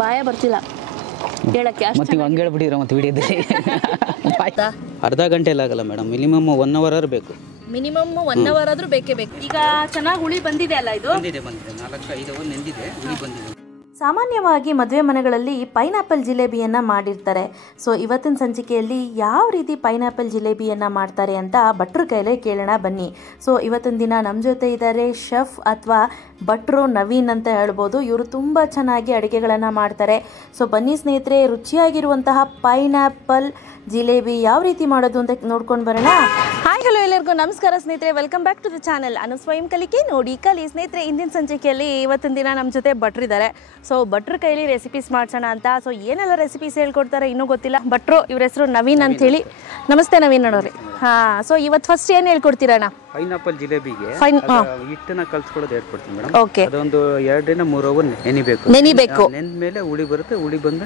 ಬಾಯ ಬರ್ತಿಲ್ಲ ಹೇಳಕ್ಕೆ. ಮತ್ತೆ ನೀವು ಹಂಗೆ ಹೇಳ್ಬಿಟ್ಟಿರ ಮತ್ತೆ ವಿಡಿಯೋದಲ್ಲಿ. ಅರ್ಧ ಗಂಟೆ ಆಗಲ್ಲ ಮೇಡಮ್, ಮಿನಿಮಮ್ 1 ಅವರ್ ಬೇಕು. ಮಿನಿಮಮ್ 1 ಅವರ್ ಆದ್ರೂ ಬೇಕೇ ಬೇಕು. ಈಗ ಚೆನ್ನಾಗಿ ಹುಳಿ ಬಂದಿದೆ ಅಲ್ಲ ಇದು? ಬಂದಿದೆ 4-5 ಅವರ್ ನೆಂದಿದೆ, ಹುಳಿ ಬಂದಿದೆ. ಸಾಮಾನ್ಯವಾಗಿ ಮದುವೆ ಮನೆಗಳಲ್ಲಿ ಪೈನಾಪಲ್ ಜಿಲೇಬಿಯನ್ನು ಮಾಡಿರ್ತಾರೆ. ಸೊ ಇವತ್ತಿನ ಸಂಚಿಕೆಯಲ್ಲಿ ಯಾವ ರೀತಿ ಪೈನಾಪಲ್ ಜಿಲೇಬಿಯನ್ನು ಮಾಡ್ತಾರೆ ಅಂತ ಭಟ್ರ ಕೈಲೇ ಕೇಳೋಣ ಬನ್ನಿ. ಸೊ ಇವತ್ತಿನ ದಿನ ನಮ್ಮ ಜೊತೆ ಇದ್ದಾರೆ ಶೆಫ್ ಅಥವಾ ಭಟ್ರು ನವೀನ್ ಅಂತ ಹೇಳ್ಬೋದು. ಇವರು ತುಂಬ ಚೆನ್ನಾಗಿ ಅಡುಗೆಗಳನ್ನು ಮಾಡ್ತಾರೆ. ಸೊ ಬನ್ನಿ ಸ್ನೇಹಿತರೆ, ರುಚಿಯಾಗಿರುವಂತಹ ಪೈನಾಪಲ್ ಜಿಲೇಬಿ ಯಾವ ರೀತಿ ಮಾಡೋದು ಅಂತ ನೋಡ್ಕೊಂಡು ಬರೋಣ. ಹಾಯ್ ಹಲೋ ಎಲ್ಲರಿಗೂ ನಮಸ್ಕಾರ ಸ್ನೇಹಿತರೆ, welcome back to the channel ಅನು ಸ್ವಯಂ ಕಲಿಕೆ ನೋಡಿ ಕಲಿ. ಸ್ನೇಹಿತರೆ, ಇಂದಿನ ಸಂಚಿಕೆಯಲ್ಲಿ ಇವತ್ತಿನ ದಿನ ನಮ್ಮ ಜೊತೆ ಭಟ್ರಿದ್ದಾರೆ. ಸೊ ಭಟ್ರ ಕೈಲಿ ರೆಸಿಪೀಸ್ ಮಾಡ್ಸೋಣ ಅಂತ. ಸೊ ಏನೆಲ್ಲ ರೆಸಿಪೀಸ್ ಹೇಳ್ಕೊಡ್ತಾರೆ ಇನ್ನೂ ಗೊತ್ತಿಲ್ಲ. ಭಟ್ರು, ಇವ್ರ ಹೆಸರು ನವೀನ್ ಅಂತ ಹೇಳಿ. ನಮಸ್ತೆ ನವೀನ್ ಅಣ್ಣವ್ರಿ. ಹಾಂ, ಸೊ ಇವತ್ತು ಫಸ್ಟ್ ಏನು ಹೇಳ್ಕೊಡ್ತೀರಣ್ಣ? ಪೈನಾಪಲ್ ಜಿಲೇಬಿಗೆ ಹಿಟ್ಟನ್ನ ಕಲ್ಸ್ಕೊಳ್ಳೋದು ಹೇಳ್ಕೊಡ್ತೀನಿ ಮೇಡಮ್. ಓಕೆ, ಅದೊಂದು 2-3 ಅವರ್ ನೆನಿಬೇಕು. ನೆಂದ ಮೇಲೆ ಹುಳಿ ಬರುತ್ತೆ, ಹುಳಿ ಬಂದು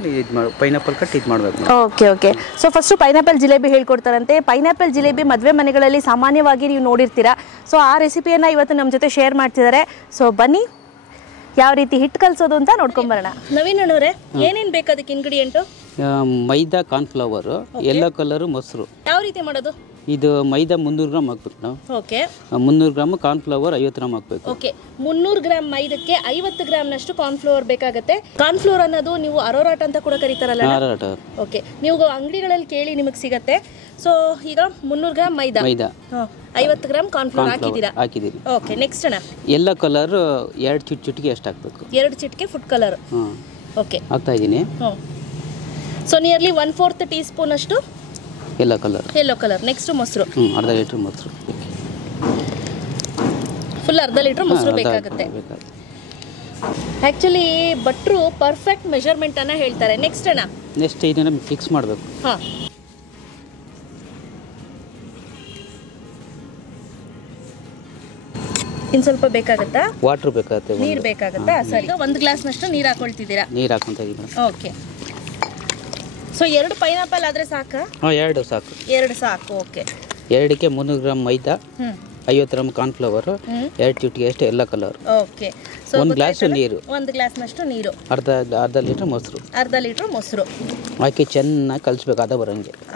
ಪೈನಾಪಲ್ ಕಟ್ ಇದು ಮಾಡಬೇಕು. Okay okay. So first pineapple jalebi ಹೇಳ್ಕೊಡ್ತಾರಂತೆ. ಪೈನಾಪಲ್ ಜಿಲೇಬಿ ಮದುವೆ ಮನೆಗಳಲ್ಲಿ ಸಾಮಾನ್ಯವಾಗಿ ನೀವು ನೋಡಿರ್ತೀರಾ. ಸೊ ಆ ರೆಸಿಪಿಯನ್ನು ಇವತ್ತು ನಮ್ಮ ಜೊತೆ ಶೇರ್ ಮಾಡ್ತಿದ್ದಾರೆ. ಸೊ ಬನ್ನಿ ಯಾವ ರೀತಿ ಹಿಟ್ಟು ಕಲ್ಸೋದು ಅಂತ ನೋಡ್ಕೊಂಬರೋಣ. ನವೀನ್ ಅಣ್ಣವ್ರೆ, ಏನೇನು ಬೇಕು ಅದಕ್ಕೆ ಇಂಗ್ರೀಡಿಯೆಂಟು? ಮೈದಾ, ಕಾರ್ನ್ಫ್ಲವರ್, ಯೆಲ್ಲೋ ಕಲರು, ಮೊಸರು. ಯಾವ ರೀತಿ ಮಾಡೋದು? ಇದು ಮೈದಾ 300 ಗ್ರಾಮ್ ಹಾಕ್ಬೇಕು ನಾವು. ಓಕೆ. 300 ಗ್ರಾಮ್ ಕಾರ್ನ್ಫ್ಲವರ್ 50 ಗ್ರಾಮ್ ಹಾಕ್ಬೇಕು. ಓಕೆ, 300 ಗ್ರಾಮ್ ಮೈದಕ್ಕೆ 50 ಗ್ರಾಮ್ನಷ್ಟು ಕಾರ್ನ್ಫ್ಲವರ್ ಬೇಕಾಗುತ್ತೆ. ಕಾರ್ನ್ಫ್ಲವರ್ ಅನ್ನೋದು ನೀವು ಅರೋರಾಟ್ ಅಂತ ಕೂಡ ಕರೀತಾರಲ್ಲ? ಓಕೆ, ನೀವು ಅಂಗಡಿಗಳಲ್ಲಿ ಕೇಳಿ ನಿಮಗೆ ಸಿಗತ್ತೆ. ಸೊ ಈಗ 300 ಗ್ರಾಮ್ ಮೈದಾ, 50 ಗ್ರಾಮ್ ಕಾರ್ನ್ಫ್ಲವರ್ ಹಾಕಿದ್ದೀರಿ. ಓಕೆ, ನೆಕ್ಸ್ಟ್ ಅಣ್ಣ? ಯೆಲ್ಲೋ ಕಲರ್ 2 ಚಿಟಿಕೆ ಎಷ್ಟು ಹಾಕ್ಬೇಕು? 2 ಚಿಟಿಕೆ ಫುಡ್ ಕಲರ್. ಓಕೆ, ಹಾಕ್ತಾ ಇದ್ದೀನಿ. ಸೊ ನಿಯರ್ಲಿ 1/4 ಟೀ ಸ್ಪೂನ್ ಅಷ್ಟು ಯೆಲ್ಲೋ ಕಲರ್. ನೆಕ್ಸ್ಟ್ ಮೊಸರು, ಅರ್ಧ ಲೀಟರ್ ಮೊಸರು. ಫುಲ್ ಅರ್ಧ ಲೀಟರ್ ಮೊಸರು ಬೇಕಾಗುತ್ತೆ. ಆಕ್ಚುಲಿ ಭಟ್ರು ಪರ್ಫೆಕ್ಟ್ ಮೆಜರ್ಮೆಂಟ್ ಅನ್ನ ಹೇಳ್ತಾರೆ. ನೆಕ್ಸ್ಟ್ ಅಣ್ಣ? ನೆಕ್ಸ್ಟ್ ಇದನ್ನ ಫಿಕ್ಸ್ ಮಾಡಬೇಕು. ಹಾಂ, ಇನ್ನು ಸ್ವಲ್ಪ ಬೇಕಾಗುತ್ತಾ? ವಾಟರ್ ಬೇಕಾಗುತ್ತೆ, ನೀರು ಬೇಕಾಗುತ್ತಾ? ಸರಿ, 1 ಗ್ಲಾಸ್ನಷ್ಟು ನೀರು ಹಾಕೊಳ್ತಿದ್ದೀರಾ? ನೀರು ಹಾಕೊಂತ ಇದ್ದೀನಿ. ಓಕೆ. ಸೊ 2 ಪೈನಾಪಲ್ ಆದರೆ ಸಾಕಾ? 2 ಸಾಕು. 2 ಸಾಕು. ಓಕೆ. 2ಕ್ಕೆ 300 ಗ್ರಾಮ್ ಮೈದಾ, 50 ಗ್ರಾಮ್ ಕಾರ್ನ್ಫ್ಲವರ್, 2 ಚಿಟಿಕೆ ಅಷ್ಟು yellow colour. Okay. So 1 glass ನೀರು, 1 ಗ್ಲಾಸ್ನಷ್ಟು ನೀರು, ಅರ್ಧ ಲೀಟರ್ ಮೊಸರು, ಅರ್ಧ ಲೀಟರ್ ಮೊಸರು ಹಾಕಿ ಚೆನ್ನಾಗಿ ಕಲಿಸ್ಬೇಕು.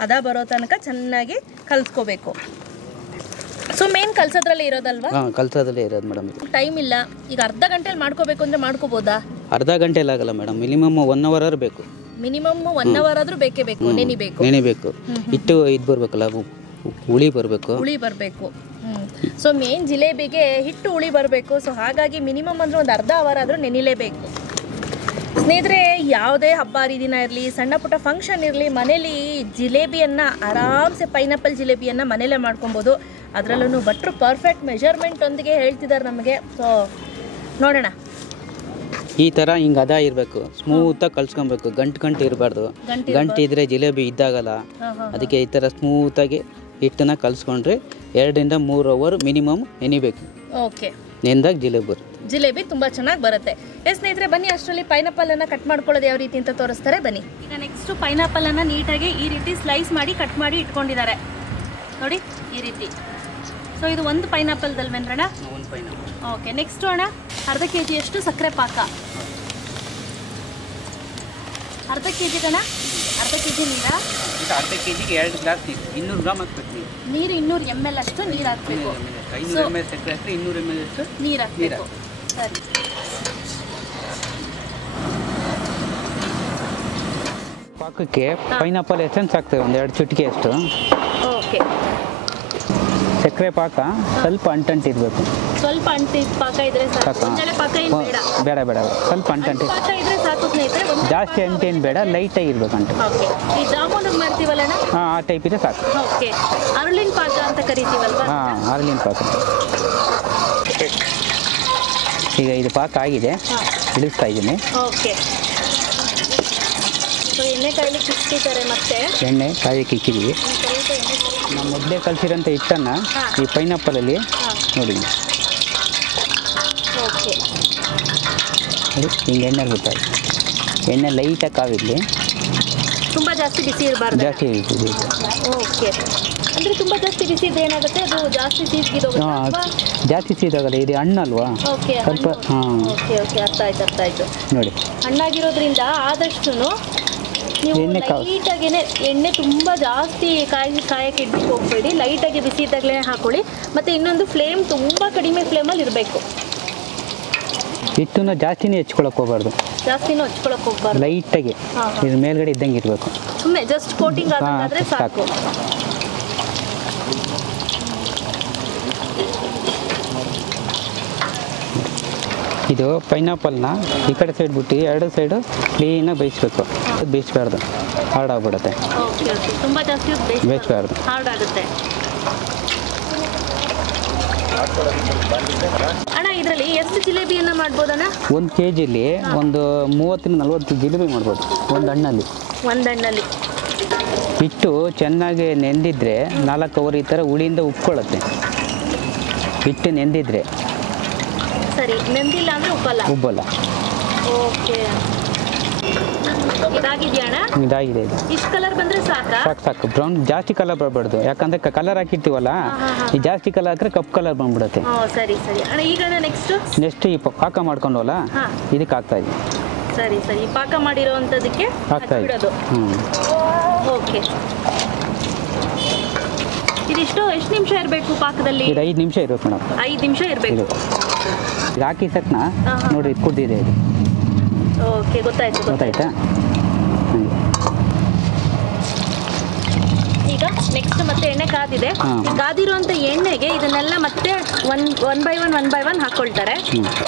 ಅದ ಬರೋ ತನಕ ಚೆನ್ನಾಗಿ ಕಲಿಸ್ಕೋಬೇಕು. So main ಕಲ್ಸೋದ್ರಲ್ಲೇ ಇರೋದಲ್ವಾ? ಕಲ್ಸೋದ್ರಲ್ಲೇ ಇರೋದು ಮೇಡಮ್. ಟೈಮ್ ಇಲ್ಲ, ಈಗ ಅರ್ಧ ಗಂಟೆಲಿ ಮಾಡ್ಕೋಬೇಕು ಅಂದ್ರೆ ಮಾಡ್ಕೋಬೋದಾ? ಅರ್ಧ ಗಂಟೆಲಿ ಆಗಲ್ಲ ಮೇಡಮ್, ಮಿನಿಮಮ್ 1 ಅವರ್ ಬೇಕು. ಮಿನಿಮಮ್ 1 ಅವರ್ ಆದ್ರೂ ಬೇಕೇ ಬೇಕು. ನೆನಿಬೇಕು. ಹಿಟ್ಟು ಇದು ಬರಬೇಕಲ್ಲ, ಹುಳಿ ಬರಬೇಕು. ಸೊ ಮೇನ್ ಜಿಲೇಬಿಗೆ ಹಿಟ್ಟು ಹುಳಿ ಬರಬೇಕು. ಸೊ ಹಾಗಾಗಿ ಮಿನಿಮಮ್ ಅಂದ್ರೆ ಒಂದು ಅರ್ಧ ಅವರ್ ಆದ್ರೂ ನೆನಿಲೇಬೇಕು. ಸ್ನೇಹಿತರೆ, ಯಾವುದೇ ಹಬ್ಬ ಹರಿದಿನ ಇರಲಿ, ಸಣ್ಣ ಪುಟ್ಟ ಫಂಕ್ಷನ್ ಇರಲಿ, ಮನೇಲಿ ಜಿಲೇಬಿಯನ್ನು ಆರಾಮ್ಸೆ ಪೈನಾಪಲ್ ಜಿಲೇಬಿಯನ್ನು ಮನೇಲೇ ಮಾಡ್ಕೊಬೋದು. ಅದರಲ್ಲೂ ಭಟ್ರು ಪರ್ಫೆಕ್ಟ್ ಮೆಜರ್ಮೆಂಟ್ ಒಂದಿಗೆ ಹೇಳ್ತಿದ್ದಾರೆ ನಮಗೆ. ಸೊ ನೋಡೋಣ. ಈ ಥರ ಹಿಂಗೆ ಅದ ಇರಬೇಕು, ಸ್ಮೂತಾಗಿ ಕಲ್ಸ್ಕೊಬೇಕು. ಗಂಟು ಇರಬಾರ್ದು. ಗಂಟು ಇದ್ರೆ ಜಿಲೇಬಿ ಇದ್ದಾಗಲ್ಲ. ಅದಕ್ಕೆ ಈ ಥರ ಸ್ಮೂತಾಗಿ ಹಿಟ್ಟನ್ನ ಕಲ್ಸ್ಕೊಂಡ್ರೆ 2-3 ಅವರ್ ಮಿನಿಮಮ್ ನೆನಿಬೇಕು. ಓಕೆ, ನೆಂದಾಗ ಜಿಲೇಬಿ ತುಂಬ ಚೆನ್ನಾಗಿ ಬರುತ್ತೆ. ಸ್ನೇಹಿತರೆ, ಬನ್ನಿ ಅಷ್ಟರಲ್ಲಿ ಪೈನಾಪಲನ್ನು ಕಟ್ ಮಾಡ್ಕೊಳ್ಳೋದು ಯಾವ ರೀತಿ ಅಂತ ತೋರಿಸ್ತಾರೆ ಬನ್ನಿ. ಈಗ ನೆಕ್ಸ್ಟ್ ಪೈನಾಪಲನ್ನು ನೀಟಾಗಿ ಈ ರೀತಿ ಸ್ಲೈಸ್ ಮಾಡಿ ಕಟ್ ಮಾಡಿ ಇಟ್ಕೊಂಡಿದ್ದಾರೆ ನೋಡಿ, ಈ ರೀತಿ. ಸೊ ಇದು 1 ಪೈನಾಪಲ್ದಲ್ವೇನ್ರಣ್ಣ? 1 ಪೈನಾಪಲ್. ಓಕೆ, ನೆಕ್ಸ್ಟು ಅಣ್ಣ? ಅರ್ಧ ಕೆಜಿಯಷ್ಟು ಸಕ್ಕರೆ ಪಾಕ. ಅರ್ಧ ಕೆಜಿಗೆ ಅಣ್ಣ? ಅರ್ಧ ಕೆಜಿ ನೀರಾ? ಅರ್ಧ ಕೆಜಿಗೆ 2 ಗ್ಲಾಸ್ ನೀರು, 200 ಗ್ರಾಮ್ ಹಾಕ್ಬೇಕು. ನೀರು 200 ml ಅಷ್ಟು ನೀರು ಹಾಕಬೇಕು. 500 ml ಸಕ್ಕರೆ ಹಾಕಿ 200 ml ಅಷ್ಟು ನೀರು ಹಾಕಬೇಕು. ಸರಿ, ಪಾಕಕ್ಕೆ ಪೈನಾಪಲ್ ಎಸೆನ್ಸ್ ಹಾಕ್ತೇವೆ, 1-2 ಚಿಟಿಕೆ ಅಷ್ಟು. ಓಕೆ. ಸಕ್ಕರೆ ಪಾಕ ಸ್ವಲ್ಪ ಅಂಟಿರಬೇಕು. ಸ್ವಲ್ಪ ಅಂಟಿದ ಪಾಕ ಇದ್ರೆ ಸಾಕು. ಪಾಕ ಏನು ಬೇಡ? ಬೇಡ, ಸ್ವಲ್ಪ ಅಂಟಂಟಿ ಪಾಕ ಇದ್ರೆ ಸಾಕು ಸ್ನೇಹಿತರೆ. ಜಾಸ್ತಿ ಅಂಟೇನು ಬೇಡ, ಲೈಟಾಗಿ ಇರ್ಬೇಕು ಅಂಟು. ಓಕೆ. ಈ ಜಾಮೂನಿಗೆ ಮಾಡ್ತೀವಲ್ಲ? ಆ ಟೈಪ್ ಇದೆ ಸಾಕು. ಓಕೆ. ಅರಳಿನ ಪಾಕ ಅಂತ ಕರಿತೀವಲ್ವಾ? ಅರಳಿನ ಪಾಕ. ಈಗ ಇದು ಪಾಕ ಆಗಿದೆ, ಇಳಿಸ್ತಾ ಇದ್ದೀನಿ. ಓಕೆ. ಸೊ ಎಣ್ಣೆ ಕಾಯ್ಲಿಕ್ಕೆ ಇಕ್ಕಿದ್ದಾರೆ. ಮತ್ತೆ ಎಣ್ಣೆ ಕಾಯಕ್ಕೆ ಇಕ್ಕಿದ್ದೀವಿ. ನಾವು ಮೊದಲೇ ಕಲಿಸಿರೋಂಥ ಹಿಟ್ಟನ್ನು ಈ ಪೈನಾಪಲಲ್ಲಿ ನೋಡಿ ಹಿಂಗೆ ಎಣ್ಣೆ ಬಿಟ್ಟಾಗಿ ಎಣ್ಣೆ ಲೈಟಾಗಿ ಕಾವಿರಲಿ, ತುಂಬ ಜಾಸ್ತಿ ಬಿಸಿ ಇರಬಾರ್ದು. ಜಾಸ್ತಿ ಓಕೆ. ಅಂದರೆ ತುಂಬ ಜಾಸ್ತಿ ಬಿಸಿ ಇದ್ರೆ ಏನಾಗುತ್ತೆ, ಅದು ಜಾಸ್ತಿ ಸೀದ್ಗಿದೋಗುತ್ತೆ. ಜಾಸ್ತಿ ಸೀದಾಗಲ್ಲ, ಇದು ಹಣ್ಣಲ್ವಾ ಓಕೆ ಸ್ವಲ್ಪ. ಹಾಂ ಓಕೆ ಓಕೆ, ಅರ್ಥ ಆಯ್ತು. ನೋಡಿ, ಹಣ್ಣಾಗಿರೋದ್ರಿಂದ ಆದಷ್ಟು ನೀವು ಲೈಟಾಗೇನೆ ಎಣ್ಣೆ ತುಂಬ ಜಾಸ್ತಿ ಕಾಯಕ್ಕೆ ಇಡ್ಲಿಕ್ಕೆ ಹೋಗಬೇಡಿ, ಲೈಟಾಗಿ ಬಿಸಿ ಇದ್ದಾಗಲೇ ಹಾಕೊಳ್ಳಿ. ಮತ್ತು ಇನ್ನೊಂದು ಫ್ಲೇಮ್ ತುಂಬ ಕಡಿಮೆ ಫ್ಲೇಮಲ್ಲಿ ಇರಬೇಕು. ಹಿಟ್ಟನ್ನು ಜಾಸ್ತಿನೇ ಹೆಚ್ಕೊಳಕ್ಕೆ ಹೋಗಬಾರ್ದು, ಜಾಸ್ತಿನೂ ಹಚ್ಕೊಳಕ್ಕೆ ಹೋಗಬಾರ್ದು, ಲೈಟಾಗಿ ಇದು ಮೇಲ್ಗಡೆ ಇದ್ದಂಗೆ ಇರಬೇಕು. ಸುಮ್ಮನೆ ಜಸ್ಟ್ ಕೋಟಿಂಗ್ ಆದ್ರೆ ಸಾಕು. ಇದು ಪೈನಾಪಲ್ನ ಈ ಕಡೆ ಸೈಡ್ ಬಿಟ್ಟು ಎರಡು ಸೈಡು ಕ್ಲೀನಾಗಿ ಬೇಯಿಸ್ಬೇಕು, ಬೇಯಿಸ್ಬಾರ್ದು, ಹಾರ್ಡ್ ಆಗ್ಬಿಡುತ್ತೆ. ಓಕೆ ಓಕೆ, ತುಂಬ ಜಾಸ್ತಿ ಬೇಯಿಸ್ಬಾರ್ದು, ಹಾರ್ಡ್ ಆಗುತ್ತೆ. ಅಣ್ಣ ಇದರಲ್ಲಿ ಎಷ್ಟು ಜಿಲೇಬಿಯನ್ನು ಮಾಡ್ಬೋದಣ್ಣ? 1 kgಲಿ ಒಂದು 30-40 ಜಿಲೇಬಿ ಮಾಡ್ಬೋದು ಒಂದು ಹಣ್ಣಲ್ಲಿ. ಹಿಟ್ಟು ಚೆನ್ನಾಗಿ ನೆಂದಿದ್ರೆ 4 ಅವರ್ ಈ ಥರ ಹುಳಿಯಿಂದ ಉಪ್ಕೊಳ್ಳುತ್ತೆ. ಹಿಟ್ಟು ನೆಂದಿದ್ರೆ ಸರಿ, ನೆಂದಿಲ್ಲ ಅಂದರೆ ಉಬ್ಬಲ್ಲ. ಓಕೆ, ಇದಾಗಿದೆಯಾ ಅಣ್ಣ? ಇದಾಗಿದೆ. ಇದು ಇಷ್ಟು ಕಲರ್ ಬಂದರೆ ಸಾಕು. ಬ್ರೌನ್ ಜಾಸ್ತಿ ಕಲರ್ ಬರಬಾರ್ದು, ಯಾಕಂದ್ರೆ ಕಲರ್ ಹಾಕಿರ್ತೀವಲ್ಲ, ಈ ಜಾಸ್ತಿ ಕಲರ್ ಹಾಕಿದ್ರೆ ಕಪ್ಪು ಕಲರ್ ಬಂದ್ಬಿಡುತ್ತೆ. ಸರಿ ಅಣ್ಣ, ಈಗ ನೆಕ್ಸ್ಟ್ ಈ ಪಾಕ ಮಾಡ್ಕೊಂಡವಲ್ಲ ಇದಕ್ಕೆ ಹಾಕ್ತಾ ಇದ್ವಿ. ಸರಿ, ಪಾಕ ಮಾಡಿರೋವಂಥದ್ದಕ್ಕೆ ಹಾಕ್ತಾ ಇರೋದು. ಓಕೆ, ಇದಿಷ್ಟು ಎಷ್ಟು ನಿಮಿಷ ಇರಬೇಕು ಪಾಕದಲ್ಲಿ? ಇದು 5 ನಿಮಿಷ ಇರಬೇಕು ಮೇಡಮ್. 5 ನಿಮಿಷ ಇರಬೇಕು. ಇದು ಹಾಕಿ ತಕ್ಷಣ ನೋಡ್ರಿ ಇದು ಕುದ್ದಿದೆ ಇದು. ಓಕೆ, ಗೊತ್ತಾಯ್ತಾ? ಈಗ ನೆಕ್ಸ್ಟ್ ಮತ್ತೆ ಎಣ್ಣೆ ಕಾದಿದೆ. ಕಾದಿರುವಂಥ ಎಣ್ಣೆಗೆ ಇದನ್ನೆಲ್ಲ ಮತ್ತೆ ಒನ್ ಬೈ ಒನ್ ಹಾಕ್ಕೊಳ್ತಾರೆ.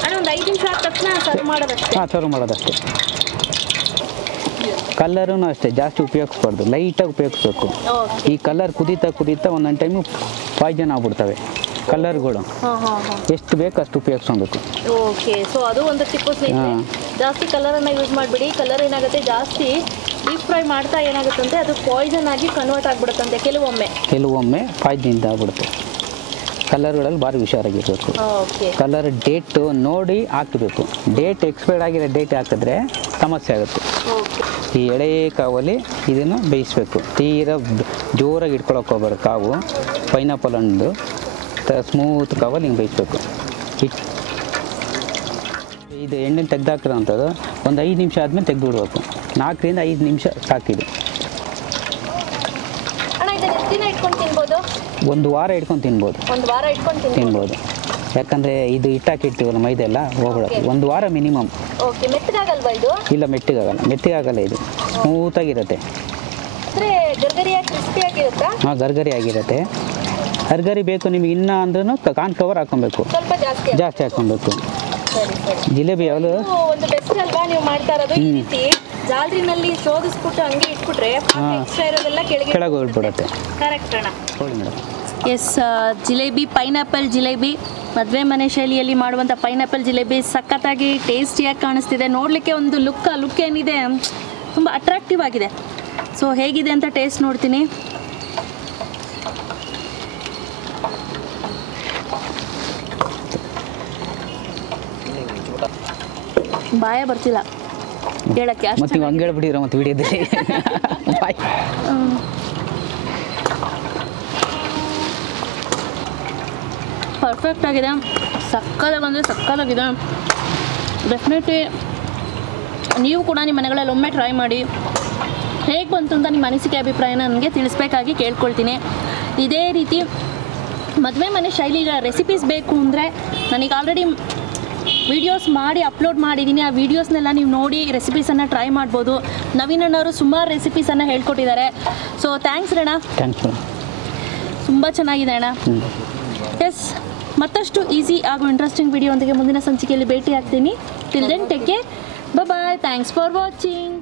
ಅಣ್ಣ ಒಂದು 5 ನಿಮಿಷ ಆದ ತಕ್ಷಣ ಸರ್ವ್ ಮಾಡೋದಷ್ಟೇ. ಸರ್ವ್ ಮಾಡೋದಷ್ಟೇ. ಕಲ್ಲರೂ ಅಷ್ಟೇ ಜಾಸ್ತಿ ಉಪಯೋಗಿಸ್ಬಾರ್ದು, ಲೈಟಾಗಿ ಉಪಯೋಗಿಸ್ಬೇಕು. ಈ ಕಲರ್ ಕುದೀತಾ ಒಂದೊಂದು ಟೈಮು ಪಾಯ್ಸನ್ ಆಗ್ಬಿಡ್ತವೆ ಕಲರ್ಗಳು. ಎಷ್ಟು ಬೇಕು ಅಷ್ಟು ಉಪಯೋಗಿಸ್ಕೊಬೇಕು. ಓಕೆ, ಸೊ ಅದು ಒಂದು ಟಿಪ್ಪು ಸ್ನೇಹಿತರೆ, ಜಾಸ್ತಿ ಕಲರನ್ನು ಯೂಸ್ ಮಾಡಿಬಿಡಿ. ಕಲರ್ ಏನಾಗುತ್ತೆ, ಜಾಸ್ತಿ ಡೀಪ್ ಫ್ರೈ ಮಾಡ್ತಾ ಏನಾಗುತ್ತಂತೆ ಅದು ಪಾಯ್ಸನ್ ಆಗಿ ಕನ್ವರ್ಟ್ ಆಗಿಬಿಡುತ್ತಂತೆ ಕೆಲವೊಮ್ಮೆ ಪಾಯ್ಸನಿಂದ ಆಗ್ಬಿಡುತ್ತೆ. ಕಲರ್ಗಳಲ್ಲಿ ಭಾರಿ ಹುಷಾರಾಗಿರಬೇಕು. ಕಲರ್ ಡೇಟು ನೋಡಿ ಹಾಕಬೇಕು. ಡೇಟ್ ಎಕ್ಸ್ಪೈರ್ಡ್ ಆಗಿರೋ ಡೇಟ್ ಹಾಕಿದ್ರೆ ಸಮಸ್ಯೆ ಆಗುತ್ತೆ. ಈ ಎಳೆ ಕಾವಲ್ಲಿ ಇದನ್ನು ಬೇಯಿಸ್ಬೇಕು. ತೀರಾ ಜೋರಾಗಿ ಇಟ್ಕೊಳಕ್ಕೆ ಹೋಗ್ಬಾರ್ದು. ಕಾವು ಪೈನಾಪಲ್ ಹಣ್ಣು ಸ್ಮೂತ್ ಕಾವಲ್ಲಿ ಹಿಂಗೆ ಬೇಯಿಸ್ಬೇಕು. ಇದು ಎಣ್ಣೆ ತೆಗ್ದಾಕಿರೋಂಥದ್ದು ಒಂದು 5 ನಿಮಿಷ ಆದಮೇಲೆ ತೆಗೆದು ಬಿಡ್ಬೇಕು. 4ರಿಂದ 5 ನಿಮಿಷ ಸಾಕಿದೆ. ಒಂದು ವಾರ ಇಟ್ಕೊಂಡು ತಿನ್ಬೋದು. ಯಾಕಂದರೆ ಇದು ಹಿಟ್ಟಾಕಿರ್ತೀವಲ್ಲ ಮೈದಾ ಎಲ್ಲ ಹೋಗ್ಬಿಡುತ್ತೆ. 1 ವಾರ ಮಿನಿಮಮ್. ಇಲ್ಲ, ಮೆತ್ತಗಾಗಲ್ಲ. ಇದು ಸ್ಮೂತಾಗಿರುತ್ತೆ. ಹಾಂ, ಗರ್ಗರಿ ಆಗಿರುತ್ತೆ. ಗರ್ಗರಿ ಬೇಕು ನಿಮಗೆ ಇನ್ನೂ ಅಂದ್ರೂ ಕಾನ್ ಕವರ್ ಹಾಕೊಬೇಕು, ಜಾಸ್ತಿ ಹಾಕೊಬೇಕು. ಜಿಲೇಬಿ ಯಾವುದು ಒಂದು ಬೆಸ್ಟ್ ಅಲ್ವಾ ನೀವು ಮಾಡ್ತಾ ಇರೋದು? ಈ ರೀತಿ ಜಾಲರಿನಲ್ಲಿ ಶೋಧಿಸ್ಬಿಟ್ಟು ಹಂಗೆ ಇಟ್ಬಿಟ್ರೆ ಎಕ್ಸ್ಟ್ರಾ ಇರೋದೆಲ್ಲ ಕೆಳಗೆ ಹೋಗ್ಬಿಡುತ್ತೆ. ಕರೆಕ್ಟ್ ಅಣ್ಣ. ನೋಡಿ madam. Yes, jalebi, pineapple jalebi, ಮದುವೆ ಮನೆ ಶೈಲಿಯಲ್ಲಿ ಮಾಡುವಂಥ ಪೈನಾಪಲ್ ಜಿಲೇಬಿ ಸಖತ್ತಾಗಿ ಟೇಸ್ಟಿಯಾಗಿ ಕಾಣಿಸ್ತಿದೆ. ನೋಡಲಿಕ್ಕೆ ಒಂದು ಲುಕ್ ಏನಿದೆ ತುಂಬ ಅಟ್ರಾಕ್ಟಿವ್ ಆಗಿದೆ. ಸೊ ಹೇಗಿದೆ ಅಂತ ಟೇಸ್ಟ್ ನೋಡ್ತೀನಿ. ಬಾಯ ಬರ್ತಿಲ್ಲ ಹೇಳಕ್ಕೆ. ಮತ್ತೆ ನೀವು ಹಂಗೆ ಹೇಳ್ಬಿಟ್ಟಿರೋ ಮತ್ತೆ ವಿಡಿಯೋದಲ್ಲಿ. ಪರ್ಫೆಕ್ಟ್ ಆಗಿದೆ, ಸಕ್ಕತ್ತಾಗಿದೆ. ಡೆಫಿನೆಟ್ಲಿ ನೀವು ಕೂಡ ನಿಮ್ಮ ಮನೆಗಳಲ್ಲಿ ಒಮ್ಮೆ ಟ್ರೈ ಮಾಡಿ. ಹೇಗೆ ಬಂತು ಅಂತ ನಿಮ್ಮ ಅನಿಸಿಕೆ ಅಭಿಪ್ರಾಯನ ನನಗೆ ತಿಳಿಸ್ಬೇಕಾಗಿ ಕೇಳ್ಕೊಳ್ತೀನಿ. ಇದೇ ರೀತಿ ಮದುವೆ ಮನೆ ಶೈಲಿಯ ರೆಸಿಪೀಸ್ ಬೇಕು ಅಂದರೆ ನನಗೆ ಆಲ್ರೆಡಿ ವೀಡಿಯೋಸ್ ಮಾಡಿ ಅಪ್ಲೋಡ್ ಮಾಡಿದ್ದೀನಿ. ಆ ವೀಡಿಯೋಸ್ನೆಲ್ಲ ನೀವು ನೋಡಿ ರೆಸಿಪೀಸನ್ನು ಟ್ರೈ ಮಾಡ್ಬೋದು. ನವೀನ್ ಅಣ್ಣವರು ಸುಮಾರು ರೆಸಿಪೀಸನ್ನು ಹೇಳ್ಕೊಟ್ಟಿದ್ದಾರೆ. ಸೊ ಥ್ಯಾಂಕ್ಸ್ ಅಣ್ಣ, ತುಂಬ ಚೆನ್ನಾಗಿದೆ ಅಣ್ಣ. ಎಸ್, ಮತ್ತಷ್ಟು ಈಸಿ ಹಾಗೂ ಇಂಟ್ರೆಸ್ಟಿಂಗ್ ವಿಡಿಯೋ ಒಂದಿಗೆ ಮುಂದಿನ ಸಂಚಿಕೆಯಲ್ಲಿ ಭೇಟಿ ಆಗ್ತೀನಿ. Till then take care, bye. Thanks for watching.